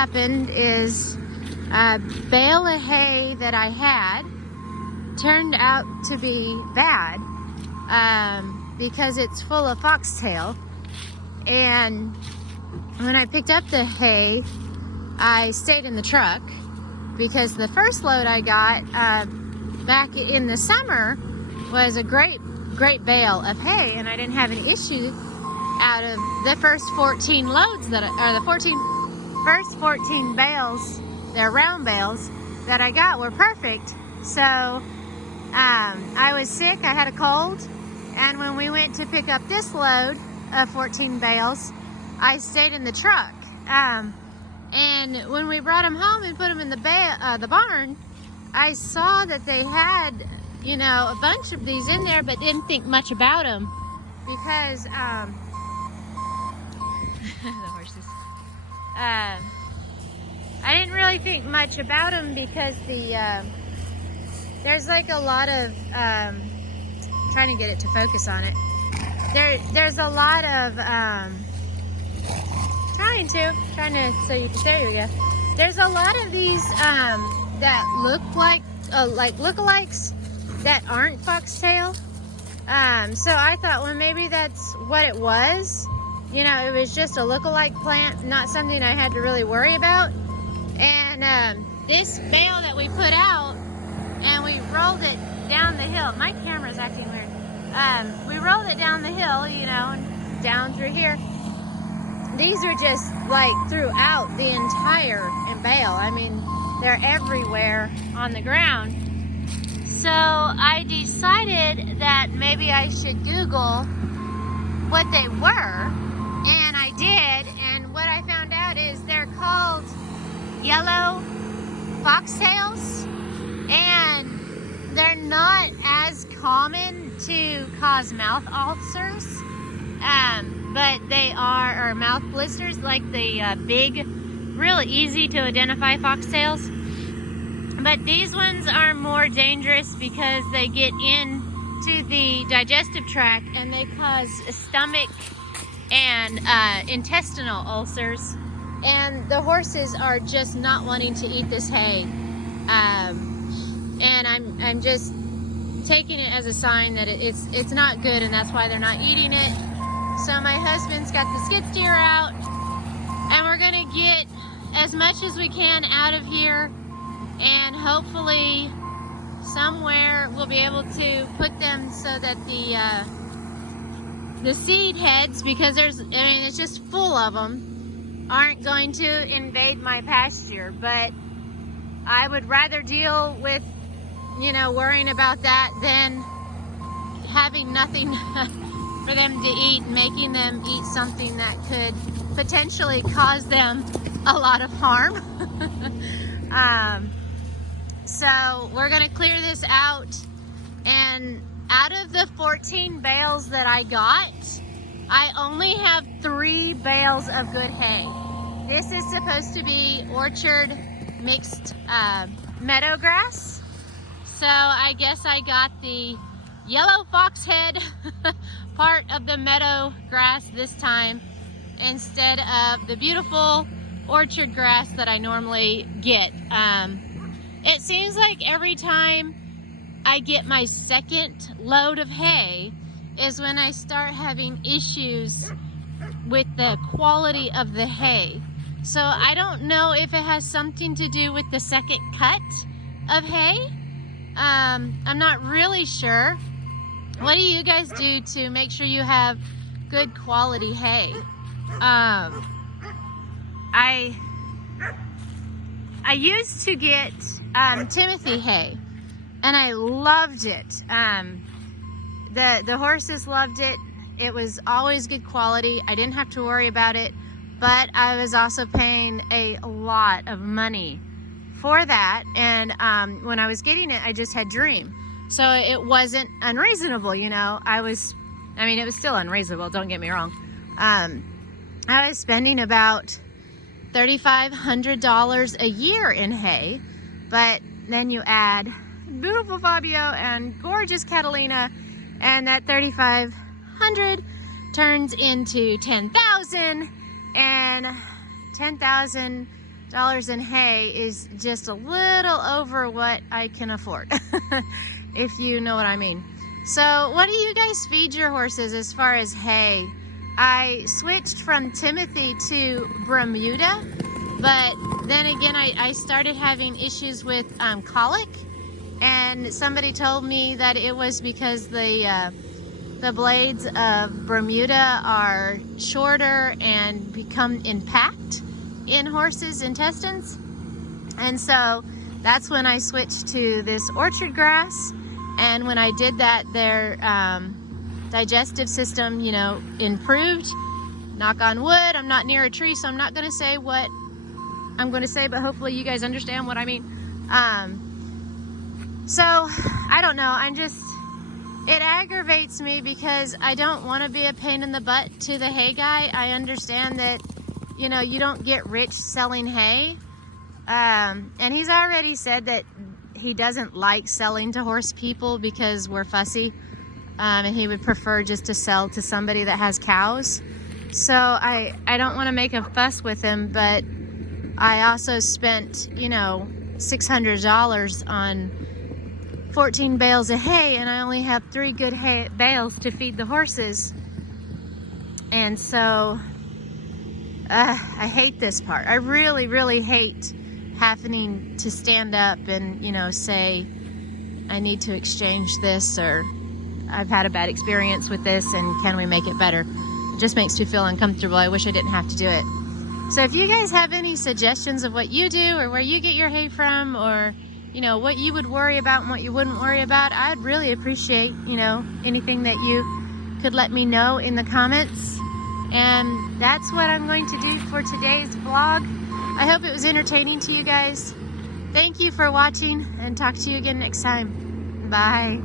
Happened is a bale of hay that I had turned out to be bad because it's full of foxtail. And when I picked up the hay, I stayed in the truck because the first load I got back in the summer was a great bale of hay, and I didn't have an issue out of the first 14 loads that first 14 bales, they're round bales, that I got were perfect. So I was sick, I had a cold, and when we went to pick up this load of 14 bales, I stayed in the truck. And when we brought them home and put them in the barn, I saw that they had, you know, a bunch of these in there, but didn't think much about them because the horses. I didn't really think much about them because there's like a lot of trying to get it to focus on it. There's a lot of there you go. There's a lot of these that look like lookalikes that aren't foxtail. So I thought, well, maybe that's what it was. You know, it was just a lookalike plant, not something I had to really worry about. And this bale that we put out, and we rolled it down the hill. My camera's acting weird. We rolled it down the hill, you know, and down through here. These are just like throughout the entire bale. I mean, they're everywhere on the ground. So I decided that maybe I should Google what they were, and I did, and what I found out is they're called Yellow Foxtails, and they're not as common to cause mouth ulcers, but they are, or mouth blisters, like the big, real easy to identify foxtails. But these ones are more dangerous because they get into the digestive tract and they cause stomach and intestinal ulcers. And the horses are just not wanting to eat this hay. And I'm just taking it as a sign that it's not good, and that's why they're not eating it. So my husband's got the skid steer out, and we're gonna get as much as we can out of here, and hopefully somewhere we'll be able to put them so that the seed heads, because it's just full of them, aren't going to invade my pasture. But I would rather deal with, you know, worrying about that than having nothing for them to eat, making them eat something that could potentially cause them a lot of harm. So we're gonna clear this out, and out of the 14 bales that I got, I only have 3 bales of good hay. This is supposed to be orchard mixed meadow grass. So I guess I got the yellow foxhead part of the meadow grass this time instead of the beautiful orchard grass that I normally get. It seems like every time I get my second load of hay is when I start having issues with the quality of the hay. So I don't know if it has something to do with the second cut of hay. I'm not really sure. What do you guys do to make sure you have good quality hay? I used to get Timothy hay, and I loved it. The horses loved it. It was always good quality. I didn't have to worry about it, but I was also paying a lot of money for that. And when I was getting it, I just had Dream. So it wasn't unreasonable, you know. I mean, it was still unreasonable, don't get me wrong. I was spending about $3,500 a year in hay, but then you add beautiful Fabio and gorgeous Catalina, and that $3,500 turns into $10,000, and $10,000 in hay is just a little over what I can afford, if you know what I mean. So what do you guys feed your horses as far as hay? I switched from Timothy to Bermuda, but then again I started having issues with colic, and somebody told me that it was because the blades of Bermuda are shorter and become impact in horses' intestines. And so that's when I switched to this orchard grass. And when I did that, their digestive system, you know, improved. Knock on wood. I'm not near a tree, so I'm not going to say what I'm going to say, but hopefully you guys understand what I mean. So I don't know. It aggravates me because I don't want to be a pain in the butt to the hay guy. I understand that, you know, you don't get rich selling hay. And he's already said that he doesn't like selling to horse people because we're fussy. And he would prefer just to sell to somebody that has cows. So I don't want to make a fuss with him, but I also spent, you know, $600 on 14 bales of hay, and I only have 3 good hay bales to feed the horses. And so I hate this part. I really, really hate having to stand up and, you know, say I need to exchange this, or I've had a bad experience with this and can we make it better. It just makes me feel uncomfortable. I wish I didn't have to do it. So if you guys have any suggestions of what you do or where you get your hay from, or you know, what you would worry about and what you wouldn't worry about, I'd really appreciate, you know, anything that you could let me know in the comments. And that's what I'm going to do for today's vlog. I hope it was entertaining to you guys. Thank you for watching, and talk to you again next time. Bye.